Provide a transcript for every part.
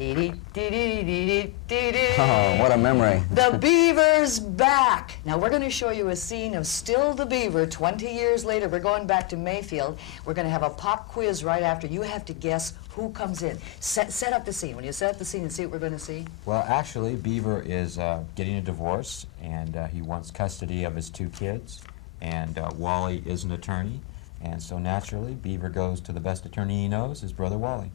Oh, what a memory. The Beaver's back. Now we're going to show you a scene of still the Beaver 20 years later. We're going back to Mayfield. We're going to have a pop quiz right after. You have to guess who comes in. Set up the scene. When you set up the scene and see what we're going to see. Well, actually, Beaver is getting a divorce, and he wants custody of his 2 kids. And Wally is an attorney, and so naturally, Beaver goes to the best attorney he knows, his brother Wally.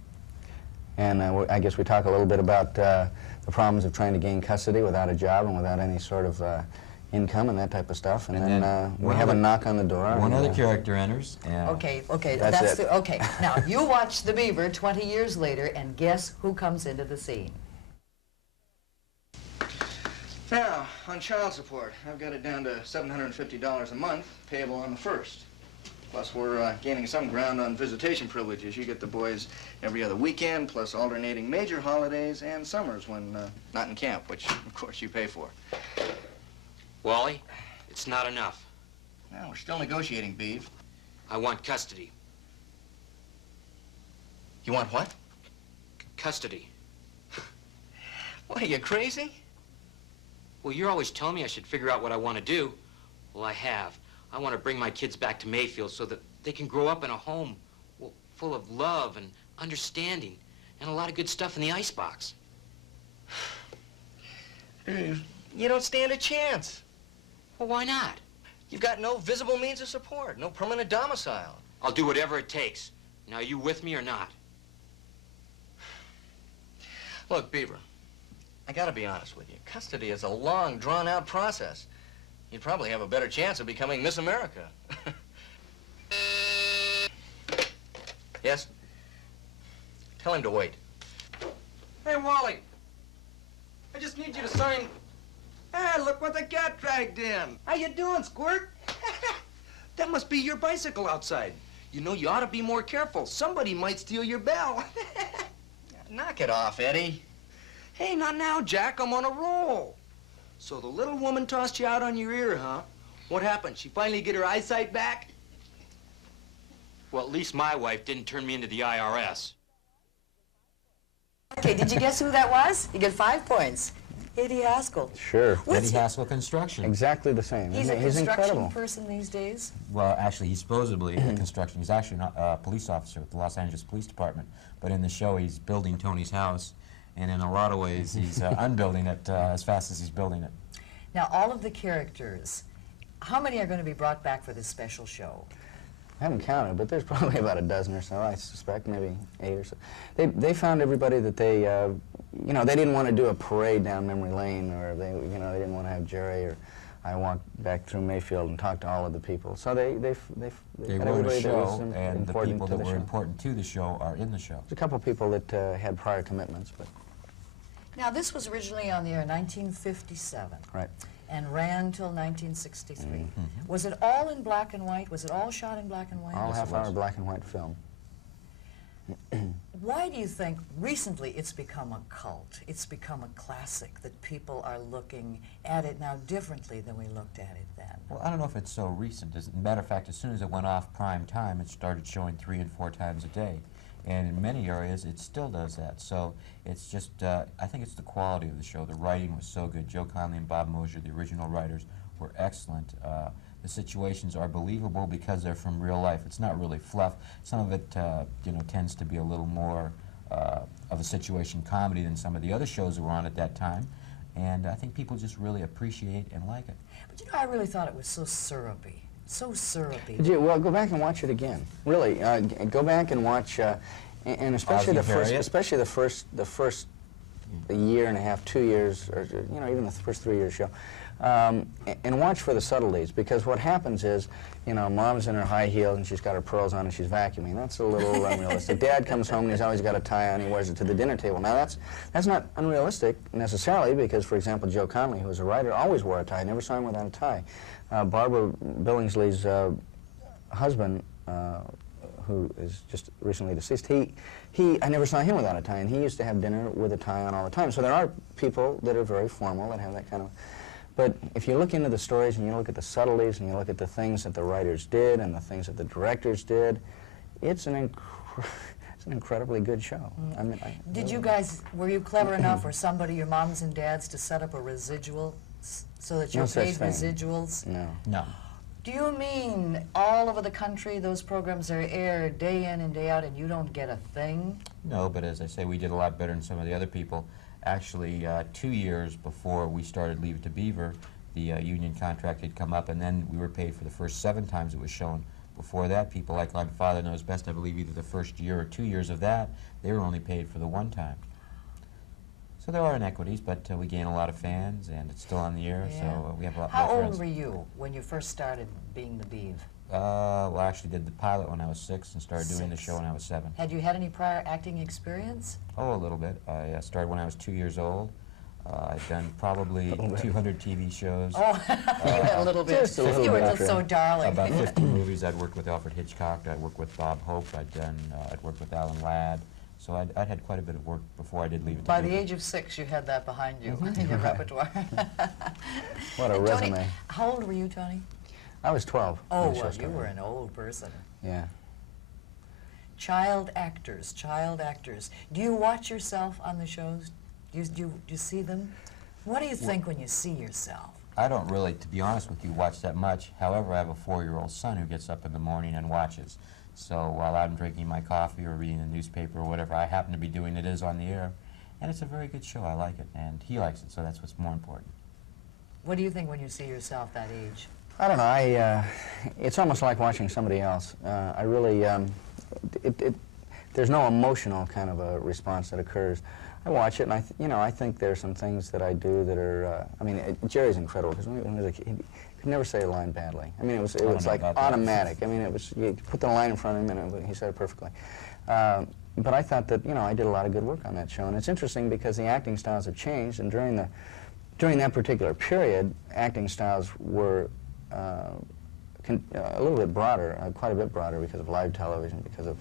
And I guess we talk a little bit about the problems of trying to gain custody without a job and without any sort of income and that type of stuff. And then we have a knock on the door. One other character enters. And okay, that's it. Okay, now you watch the Beaver 20 years later and guess who comes into the scene. Now, on child support, I've got it down to $750 a month, payable on the 1st. Plus, we're gaining some ground on visitation privileges. You get the boys every other weekend, plus alternating major holidays and summers when not in camp, which, of course, you pay for. Wally, it's not enough. Well, we're still negotiating, Beav. I want custody. You want what? Custody. What, are you crazy? Well, you're always telling me I should figure out what I want to do. Well, I have. I want to bring my kids back to Mayfield so that they can grow up in a home full of love and understanding and a lot of good stuff in the icebox. You don't stand a chance. Well, why not? You've got no visible means of support, no permanent domicile. I'll do whatever it takes. Now, are you with me or not? Look, Beaver, I gotta be honest with you. Custody is a long, drawn-out process. You'd probably have a better chance of becoming Miss America. Yes? Tell him to wait. Hey, Wally. I just need you to sign... Ah, look what the cat dragged in. How you doing, Squirt? That must be your bicycle outside. You know, you ought to be more careful. Somebody might steal your bell. Knock it off, Eddie. Hey, not now, Jack. I'm on a roll. So the little woman tossed you out on your ear, huh? What happened? She finally get her eyesight back? Well, at least my wife didn't turn me into the IRS. Okay, did you guess who that was? You get 5 points. Eddie Haskell. Sure. Eddie Haskell Construction. Exactly the same. He's a He's construction incredible. person these days. Well, actually, he's supposedly a construction. He's actually not a police officer with the Los Angeles Police Department. But in the show, he's building Tony's house. And in a lot of ways, he's unbuilding it as fast as he's building it. Now, all of the characters, how many are going to be brought back for this special show? I haven't counted, but there's probably about a dozen or so, I suspect, maybe 8 or so. They found everybody that they, you know, they didn't want to do a parade down memory lane, or they, you know, they didn't want to have Jerry or I walk back through Mayfield and talk to all of the people. So they got wrote everybody a that was show, and the people that were show. important to the show are in the show. There's a couple of people that had prior commitments, but... Now, this was originally on the air in 1957. Right. And ran till 1963. Mm-hmm. Was it all in black and white? Was it all shot in black and white? All Yes, it half-hour was. black and white film. Why do you think recently it's become a cult? It's become a classic that people are looking at it now differently than we looked at it then? Well, I don't know if it's so recent. As a matter of fact, as soon as it went off prime time, it started showing 3 and 4 times a day. And in many areas, it still does that. So it's just, I think it's the quality of the show. The writing was so good. Joe Conley and Bob Mosier, the original writers, were excellent. The situations are believable because they're from real life. It's not really fluff. Some of it, you know, tends to be a little more of a situation comedy than some of the other shows that were on at that time. And I think people just really appreciate and like it. But you know, I really thought it was so syrupy. So syrupy. Well, go back and watch it again. Really, go back and watch, and especially the first year and a half, 2 years, or you know, even the first 3 years show, and watch for the subtleties. Because what happens is, you know, mom's in her high heels and she's got her pearls on and she's vacuuming. That's a little unrealistic. Dad comes home and he's always got a tie on. He wears it to the dinner table. Now that's not unrealistic necessarily, because, for example, Joe Conley, who was a writer, always wore a tie. I never saw him without a tie. Barbara Billingsley's husband, who is just recently deceased, I never saw him without a tie, and he used to have dinner with a tie on all the time. So there are people that are very formal that have that kind of... But if you look into the stories and you look at the subtleties and you look at the things that the writers did and the things that the directors did, it's an it's an incredibly good show. I mean, Did you guys, were you clever enough, or somebody, your moms and dads, to set up a residual so that you're No such paid thing. residuals? No. No. Do you mean all over the country those programs are aired day in and day out and you don't get a thing? No, but as I say, we did a lot better than some of the other people. Actually, 2 years before we started Leave It to Beaver, the union contract had come up, and then we were paid for the first 7 times it was shown. Before that, people like My Father Knows Best, I believe either the first year or 2 years of that, they were only paid for the 1 time. So there are inequities, but we gain a lot of fans, and it's still on the air, Yeah. so we have a lot How more old friends. were you when you first started being the Beav? Well, I actually did the pilot when I was 6 and started doing the 6. show when I was 7. Had you had any prior acting experience? Oh, a little bit. I started when I was 2 years old. I've done probably 200 TV shows. Oh, you had a little bit. Just a little You were bit, just so darling. About 50 movies. I'd worked with Alfred Hitchcock. I'd worked with Bob Hope. I'd worked with Alan Ladd. So I'd had quite a bit of work before I did Leave It to By the Beaver. age of 6, you had that behind you in your repertoire. What a And Tony, resume. how old were you, Tony? I was 12. Oh, when the show well, you started. were an old person. Yeah. Child actors, child actors. Do you watch yourself on the shows? Do you see them? What do you think when you see yourself? I don't really, to be honest with you, watch that much. However, I have a 4-year-old son who gets up in the morning and watches. So while I'm drinking my coffee or reading the newspaper or whatever I happen to be doing, it is on the air. And it's a very good show. I like it. And he likes it, so that's what's more important. What do you think when you see yourself that age? I don't know. It's almost like watching somebody else. I really, there's no emotional kind of a response that occurs. I watch it, and I think there's some things that I do that are. I mean, Jerry's incredible because when he was a kid, he could never say a line badly. I mean, it was like automatic. I mean, it was you put the line in front of him, and he said it perfectly. But I thought that I did a lot of good work on that show, and it's interesting because the acting styles have changed, and during that particular period, acting styles were a little bit broader, quite a bit broader because of live television, because of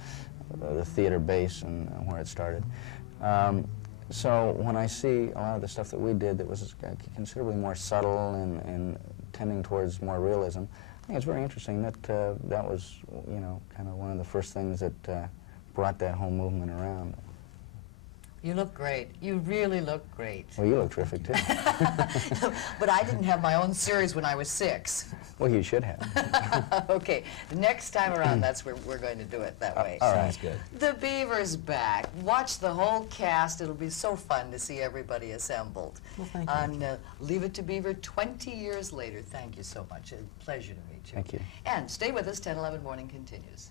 the theater base and where it started. So when I see a lot of the stuff that we did that was considerably more subtle and tending towards more realism, I think it's very interesting that that was, kind of one of the first things that brought that whole movement around. You look great. You really look great. Well, you look terrific, too. But I didn't have my own series when I was 6. Well, you should have. Okay, the next time around, that's where we're going to do it that way. all right. Sounds good. The Beaver's back. Watch the whole cast. It'll be so fun to see everybody assembled. Well, thank you. On Leave It to Beaver 20 years later. Thank you so much. A pleasure to meet you. Thank you. And stay with us. 10/11 Morning continues.